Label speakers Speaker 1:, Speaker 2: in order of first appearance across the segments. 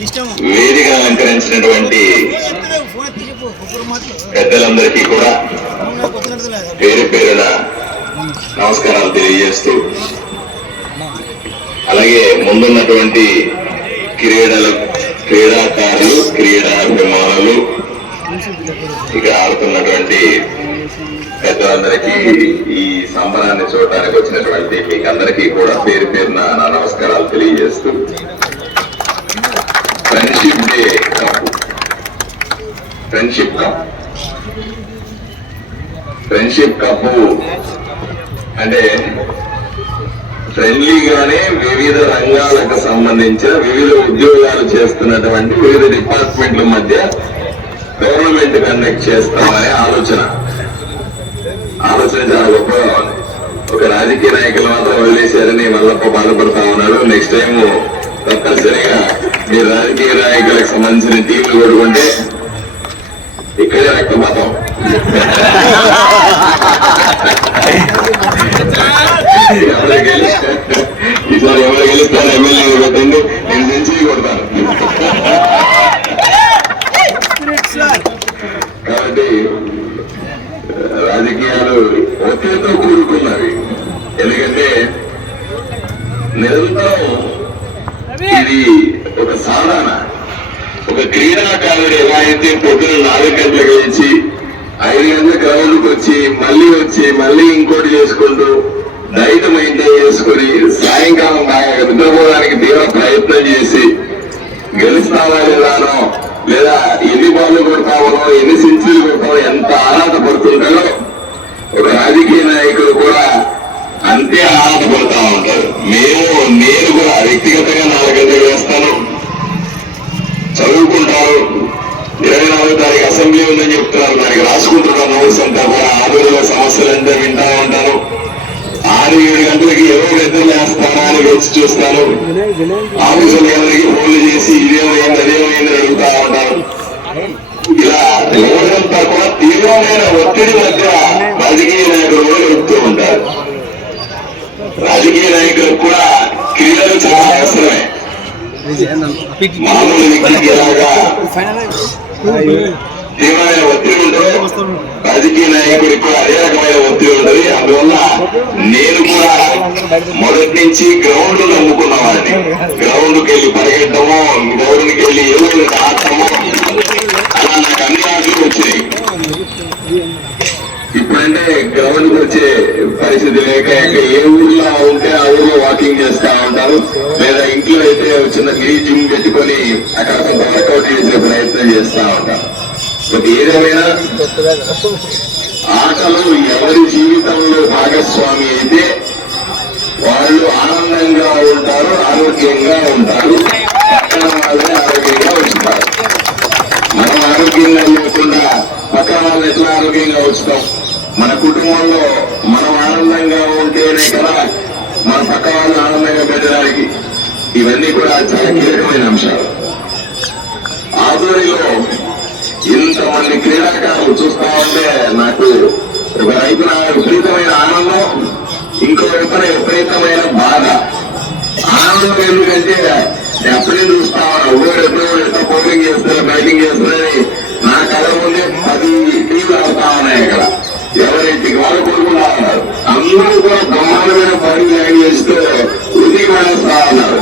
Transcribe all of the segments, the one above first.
Speaker 1: వేదిక అలంకరించినటువంటి పెద్దలందరికీ కూడా పేరు పేరున నమస్కారాలు తెలియజేస్తూ అలాగే ముందున్నటువంటి క్రీడల క్రీడాకారులు క్రీడాభిమానులు ఇక్కడ ఆడుతున్నటువంటి పెద్దలందరికీ ఈ సంబరాన్ని చూడడానికి వచ్చినటువంటి మీకు అందరికీ కూడా పేరు పేరున నా నమస్కారాలు తెలియజేస్తూ friendship day cup friendship cup friendship cup అంటే ఫ్రెండ్లీగానే వివిధ రంగాలకు సంబంధించిన వివిధ ఉద్యోగాలు చేస్తున్నటువంటి వివిధ డిపార్ట్మెంట్ల మధ్య టోర్నమెంట్ కండక్ట్ చేస్తామనే ఆలోచన. ఆలోచన చాలా గొప్పగా ఉంది. ఒక రాజకీయ నాయకులు మాత్రం వదిలేశారని మల్లప్ప బాధపడతా ఉన్నాడు. నెక్స్ట్ టైం తప్పనిసరిగా మీ రాజకీయ నాయకులకు సంబంధించిన టీంలు కొడుకుంటే ఇక్కడే రక్తపాతం. ఎవరు ఈసారి ఎవరు గెలుస్తారు ఎమ్మెల్యే కొట్టండి నేను సెంచరీ కొడతాను. ఎలా పొద్దున నాలుగు గంటలకు లేచి ఐదు గంటల గ్రౌండ్కి వచ్చి మళ్ళీ వచ్చి మళ్ళీ ఇంకోటి చేసుకుంటూ డైట్ మెయింటైన్ చేసుకుని సాయంకాలం బాగా నిద్రపోవడానికి తీవ్ర ప్రయత్నం చేసి గెలుస్తావా లేదానో లేదా ఎన్ని బాళ్ళు కొడతామో ఎన్ని సెంచరీలు కొడతామో ఎంత ఆరాట పడుతుంటారో ఒక రాజకీయ నాయకుడు కూడా తారీఖు ఉందని చెప్తున్నారు. దానికి రాసుకుంటున్నాను నోట్స్ అంతా కూడా ఆదుల సమస్యలు అంతా వింటా ఉంటాను ఆరు ఏడు గంటలకి ఎవరు నిద్ర లేస్తానా అని వచ్చి చూస్తాను ఆఫీసులు ఎవరికి ఫోన్లు చేసి ఇదేమైంది అదేమైంది అడుగుతా ఉంటాను ఇలా రోజంతా కూడా తీవ్రమైన ఒత్తిడి మధ్య రాజకీయ నాయకులు కూడా చెప్తూ ఉంటారు. రాజకీయ నాయకులకు కూడా క్రీడలు చాలా అవసరమే. మామూలు వ్యక్తికి ఎలాగా తీవ్రమైన ఒత్తిడి ఉంటుందో. రాజకీయ నాయకుడికి కూడా అదే రకమైన ఒత్తిడి ఉంటుంది. అందువల్ల నేను కూడా మొదటి నుంచి గ్రౌండ్ నమ్ముకున్న వాడిని. గ్రౌండ్కి వెళ్ళి పరిగెట్టము గ్రౌండ్కి వెళ్ళి ఏమైనా ఆడటము అలా నాకు అన్ని ఆటలు వచ్చినాయి. ఇప్పుడంటే గ్రౌండ్కి వచ్చే పరిస్థితి లేక ఇంకా ఏ ఊర్లో ఉంటే ఆ ఊర్లో వాకింగ్ చేస్తా ఉంటారు. లేదా ఇంట్లో అయితే చిన్న నీ జిమ్ పెట్టుకొని అక్కడ కొంత వర్కౌట్ చేసే ప్రయత్నం చేస్తా ఉంటారు. బట్ ఏదేమైనా ఆటలు ఎవరి జీవితంలో భాగస్వామి అయితే వాళ్ళు ఆనందంగా ఉంటారు ఆరోగ్యంగా ఉంటారు. పక్కన వాళ్ళే ఆరోగ్యంగా ఉంచుతారు మనం ఆరోగ్యంగా లేకుండా పక్కన వాళ్ళు ఎట్లా ఆరోగ్యంగా ఉంచుతాం మన కుటుంబంలో మనం ఆనందంగా ఉంటేనే కదా మన పక్క వాళ్ళు ఆనందంగా పెట్టడానికి ఇవన్నీ కూడా చాలా కీలకమైన అంశాలు. ఆధ్వర్యంలో ఇంతమంది క్రీడాకారులు చూస్తా ఉంటే నాకు ఒక రైతున విపరీతమైన ఆనందం ఇంకో రైతున విపరీతమైన బాధ. ఆనందం ఎందుకంటే ఎప్పుడే చూస్తా ఉన్నా ఊరు ఎప్పుడో ఎట్లా బౌలింగ్ చేస్తున్నారు బ్యాటింగ్ చేస్తున్నారని నా కళ ముందే పది టీవీలు ఆడుతా ఉన్నాయి ఇక్కడ ఎవరింటికి వాళ్ళు కొడుకుంటా ఉన్నారు. అందరూ కూడా బ్రహ్మాండమైన పని చేస్తే ఉదయం పడేస్తా ఉన్నారు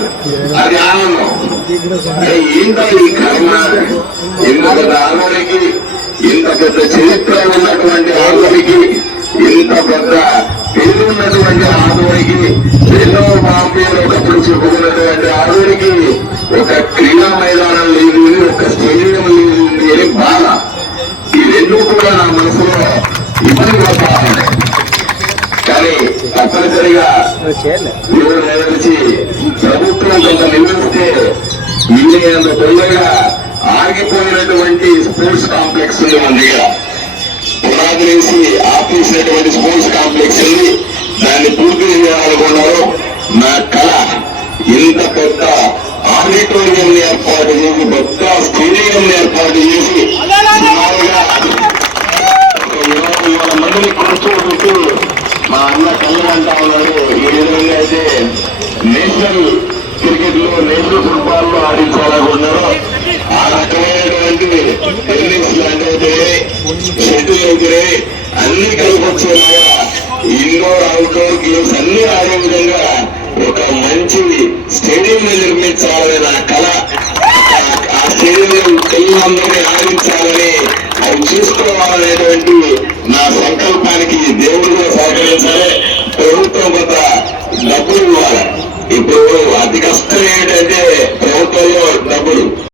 Speaker 1: అది ఆనందం అరే ఏంటో ఈ కర్మ ఇంత పెద్ద ఆర్మీకి ఇంత పెద్ద చరిత్ర ఉన్నటువంటి ఆర్మీకి ఇంత పెద్ద పేరు ఉన్నటువంటి ఆర్మీకి ఎన్నో బాంబేలో ఒకప్పుడు చెప్పుకున్నటువంటి ఆర్మీకి ఒక క్రీడా మైదానం లేదు ఒక స్టేడియం లేదు అని బాధ ఈ రెండు కూడా నా మనసులో ఇబ్బంది పడతా కానీ తప్పనిసరిగా దేవుడు నెరవేర్చి ప్రభుత్వం కొంత నిర్మిస్తే వీలైనంత తొందరగా ఆగిపోయినటువంటి స్పోర్ట్స్ కాంప్లెక్స్ ఉంది మన దగ్గర. పునాది వేసి ఆపేసినటువంటి స్పోర్ట్స్ కాంప్లెక్స్ ఉంది. దాన్ని పూర్తి చేయాలనుకున్నారు. నా కళ ఇంత పెద్ద ఆడిటోరియం ఏర్పాటు చేసి పెద్ద స్టేడియం ఏర్పాటు చేసి విధంగా ఒక మంచి స్టేడియం నిర్మించాలనే నా కళ ఆ- స్టేడియం పిల్లలందరినీ ఆడించాలని అది చూసుకోవాలనేటువంటి నా సంకల్పానికి దేవుడు కూడా సహకరించాలి. ప్రభుత్వం కొంత డబ్బులు ఇవ్వాలి. ఇప్పుడు ఏంటంటే